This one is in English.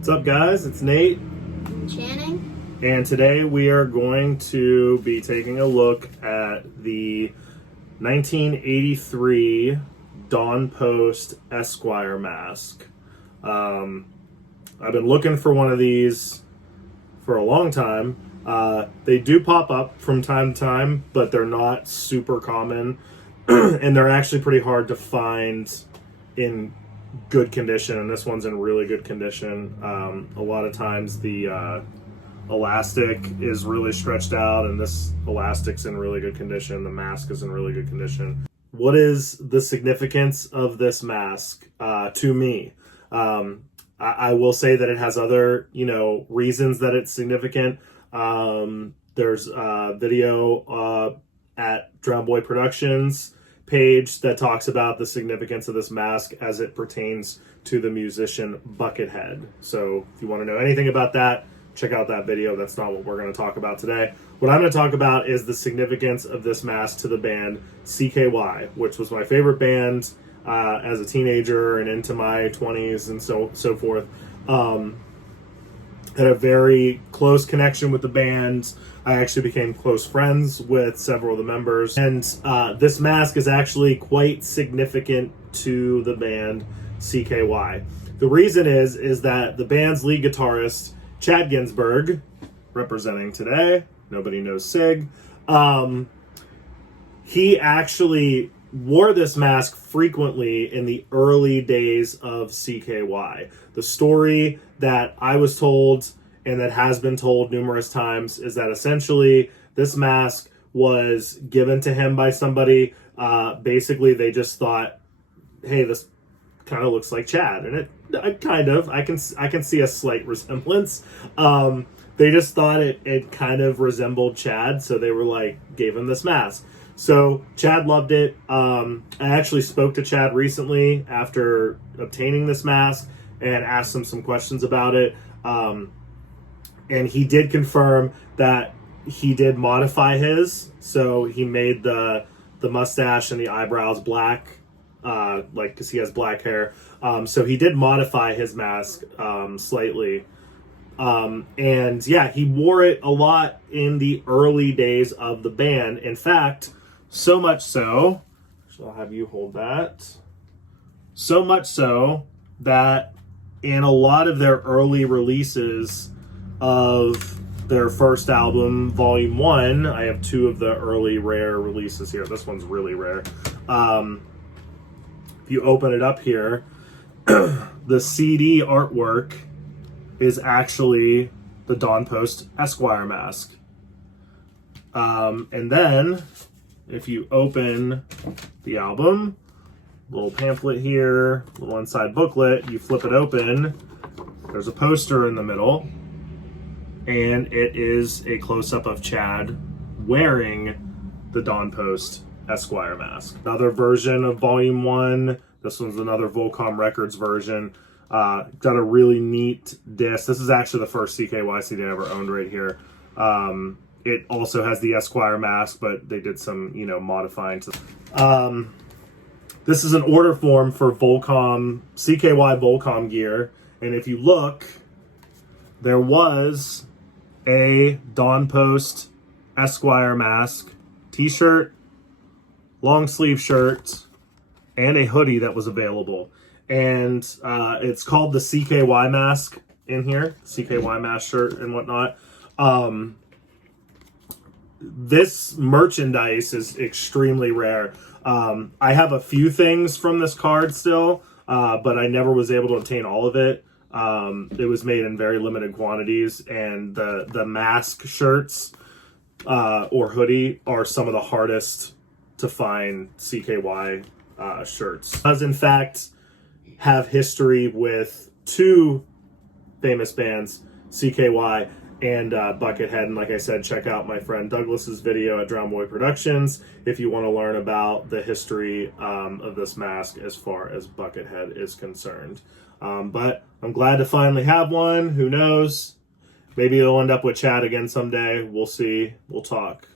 What's up, guys? It's Nate. Channing. And today we are going to be taking a look at the 1983 Dawn Post Esquire mask. I've been looking for one of these for a long time. They do pop up from time to time, but they're not super common. And they're actually pretty hard to find in good condition, and this one's in really good condition. A lot of times the elastic is really stretched out, and this elastic's in really good condition. The mask is in really good condition. What is the significance of this mask to me? I will say that it has other, reasons that it's significant. There's a video at Drown Boy Productions page that talks about the significance of this mask as it pertains to the musician Buckethead. So if you want to know anything about that, check out that video. That's not what we're going to talk about today. What I'm going to talk about is the significance of this mask to the band CKY, which was my favorite band as a teenager and into my 20s and so forth. Had a very close connection with the band. I actually became close friends with several of the members. And this mask is actually quite significant to the band CKY. The reason is that the band's lead guitarist, Chad Ginsburg, representing today, nobody knows Sig, he actually wore this mask frequently in the early days of CKY. The story that I was told and that has been told numerous times is that essentially this mask was given to him by somebody. Basically, they just thought, hey, this kind of looks like Chad. And I can see a slight resemblance. They just thought it kind of resembled Chad, so they were like, gave him this mask. So Chad loved it. I actually spoke to Chad recently after obtaining this mask and asked him some questions about it. And he did confirm that he did modify his. So he made the mustache and the eyebrows black, because he has black hair. So he did modify his mask slightly. And yeah, he wore it a lot in the early days of the band. In fact, so much so, I'll have you hold that. So much so that in a lot of their early releases of their first album, Volume 1, I have two of the early rare releases here. This one's really rare. If you open it up here, the CD artwork is actually the Dawn Post Esquire mask. And then, if you open the album, little pamphlet here, little inside booklet, you flip it open, there's a poster in the middle, and it is a close-up of Chad wearing the Dawn Post Esquire mask. Another version of Volume 1, this one's another Volcom Records version. Got a really neat disc. This is actually the first CKY CD I ever owned right here. It also has the Esquire mask, but they did some, modifying to. This is an order form for Volcom, CKY Volcom gear. And if you look, there was a Dawn Post Esquire mask, t-shirt, long sleeve shirt, and a hoodie that was available. And it's called the CKY mask in here, CKY mask shirt and whatnot. This merchandise is extremely rare. I have a few things from this card still, but I never was able to obtain all of it. It was made in very limited quantities, and the mask shirts or hoodie are some of the hardest to find CKY shirts. Does in fact have history with two famous bands, CKY and Buckethead. And like I said, check out my friend Douglas's video at Drown Boy Productions if you want to learn about the history of this mask as far as Buckethead is concerned. But I'm glad to finally have one. Who knows? Maybe it'll end up with Chad again someday. We'll see. We'll talk.